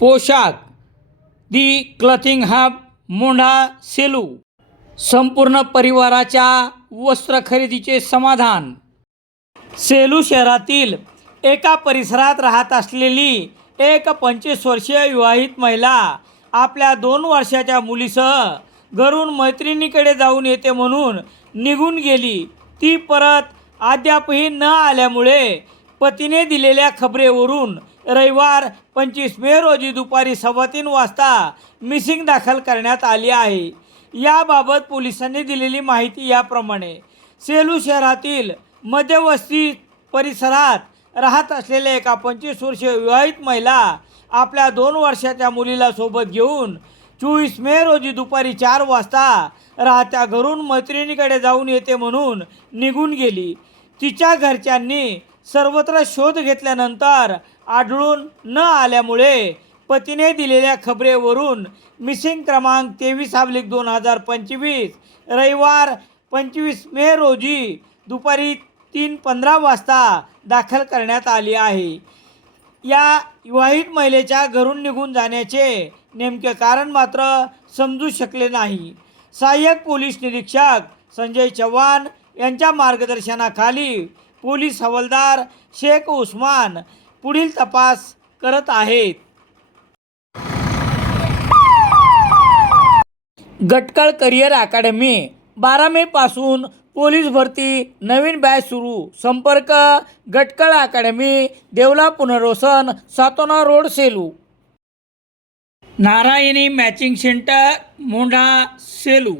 पोशाख. The clothing hub Mondha Selu. संपूर्ण परिवाराच्या वस्त्र खरेदीचे समाधान. सेलू शहरातील एका परिसरात राहत असलेली एक पंचवीस वर्षीय विवाहित महिला आपल्या दोन वर्षाच्या मुलीसह घरून मैत्रिणीकडे जाऊन येते म्हणून निघून गेली. ती परत अद्यापही न आल्यामुळे पतीने दिलेल्या खबरेवरून रविवार पंचवीस मे रोजी दुपारी सव्वा तीन वाजता मिसिंग दाखल करण्यात आली आहे. याबाबत पोलिसांनी दिलेली माहिती याप्रमाणे सेलू शहरातील मध्यवस्ती परिसरात राहत असलेल्या एका पंचवीस वर्षीय विवाहित महिला आपल्या दोन वर्षाच्या मुलीला सोबत घेऊन चोवीस मे रोजी दुपारी चार वाजता राहत्या घरून मैत्रिणीकडे जाऊन येते म्हणून निघून गेली. तिच्या घरच्यांनी सर्वत्र शोध घेतल्यानंतर आढळून न आल्यामुळे पतीने दिलेल्या खबरेवरून मिसिंग क्रमांक तेवीस हाबलिक दोन हजार पंचवीस रविवार पंचवीस मे रोजी दुपारी तीन पंधरा वाजता दाखल करण्यात आली आहे. या विवाहित महिलेच्या घरून निघून जाण्याचे नेमके कारण मात्र समजू शकले नाही. सहाय्यक पोलीस निरीक्षक संजय चव्हाण यांच्या मार्गदर्शनाखाली पोलीस हवालदार शेख उस्मान पुढील तपास करत आहेत. गटकळ करिअर अकॅडमी बारा मे पासून पोलीस भरती नवीन बॅच सुरू. संपर्क गटकळ अकॅडमी देवला पुनर्वसन Satona road Selu. Narayani matching centre Mondha Selu.